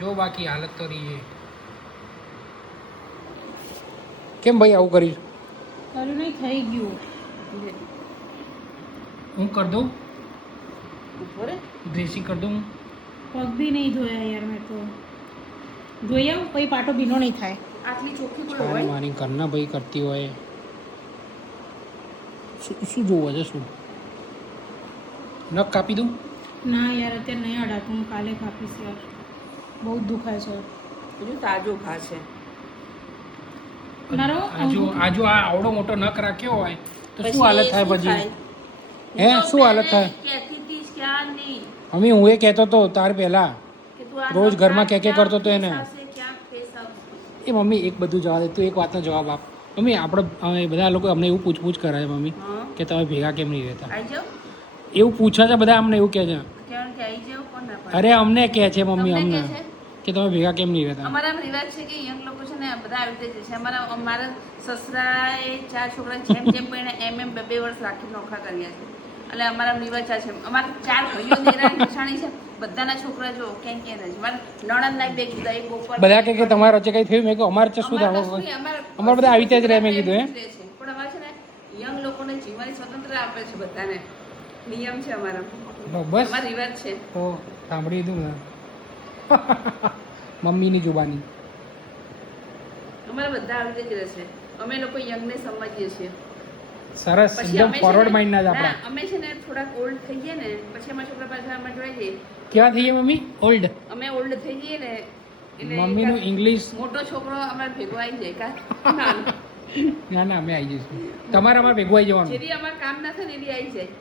જો બાકી હાલત તો રહી છે. કેમ ભાઈ આવું કર્યું? કર્યું નહીં, થઈ ગયું. હું કરી દઉં ઉપર ડ્રેસિંગ કરી દઉં. પગ બી નહીં ધોયા યાર મેં તો. જોઈ આવું પછી પાટો ભીનો નહીં થાય. આટલી ચોખ્ખી કોઈ છાન હોય મારી ઘરના ભાઈ કરતી હોય શું જોવું છે? શું નખ કાપી દઉં? ના યાર અત્યારે નહીં અડાતું, હું કાલે કાપીશ યાર. બહુ જ દુખાય છે. બીજું તાજો ઘા છે. મારો આજુ આ આવડો મોટો નખ રાખ્યો હોય તો શું પછી હાલત થાય? શું પછી થાય? હે શું હાલત થાય? કહેતી હતી ક્યાં નહીં મમ્મી હું એ કહેતો હતો તાર પહેલા કે તું આ રોજ નખ ઘરમાં કાઢ, કે કરતો તો ક્યાં એને. ફેસ આવશે, ક્યાં ફેસ આવશે. એ મમ્મી એક બધું જવા દે, તું એક વાતનો જવાબ આપ. મમ્મી આપણે બધા લોકો અમને એવું પૂછપૂછ કરે છે મમ્મી હા કે તમે ભેગા કેમ નહીં રહેતા? આવી જાઓ એવું પૂછે છે બધા, અમને એવું કહે છે. કેમ કે આવી જાઓ કોણ ના પાડે? અરે અમને કહે છે મમ્મી, તમને અમને કહે છે? કે તમે ભેગા કેમ નહીં રહેતા? અમારા રિવાજ છે કે યંગ લોકો છે ને બધા આવી રીતે જશે. અમારા સસરાએ 4 છોકરા જેમ જેમ પરણ્યા એમ 2 વર્ષ રાખી નોખા કર્યા છે. એટલે અમારા રિવાજ આ છે. અમારા 4 ભાઈઓ દેરાણી જેઠાણી છે, બધાના છોકરા જો ક્યાં ક્યાં રહે છે. મારા નણંદના 2 જુદા, એક ઉપર બધા કે તમારા વચ્ચે કંઈ થયું? મેં કહ્યું અમારે શું અમારે થવું? કશું નહીં, અમારે બધા આવી રીતે જ રહે, મેં કીધું, હે? એવી રીતે છે. પણ અમારે છે ને યંગ લોકોને જીવવાની સ્વતંત્રતા આપે છે બધાને. નિયમ છે અમારા. બસ અમારા રિવાજ છે. તો સાંભળી લીધું ને મમ્મીની જુબાની. અમારા બધા આવી રીતે જ રહેશે. અમે લોકો યંગને સમજીએ છીએ. સરસ, પછી એકદમ અમે છે ફોરવર્ડ ને- માઇન્ડના જ ના, આપણા. અમે છે ને થોડાક ઓલ્ડ થઈ ગયા ને પછી અમારા છોકરા પાછા અમે જોઈ જઈએ. કેવા થઈ ગયા મમ્મી? ઓલ્ડ. અમે ઓલ્ડ થઈ જઈએ ને એટલે મમ્મીનું એકાદ ઇંગ્લિશ. મોટો છોકરો અમારે ભેગો આવી જાય કા નાનો. ના ના અમે આવી જઈશું. તમારે અમારે ભેગું આવી જવાનું. જેથી અમારે કામ ના થાય ને એવી આવી જાય.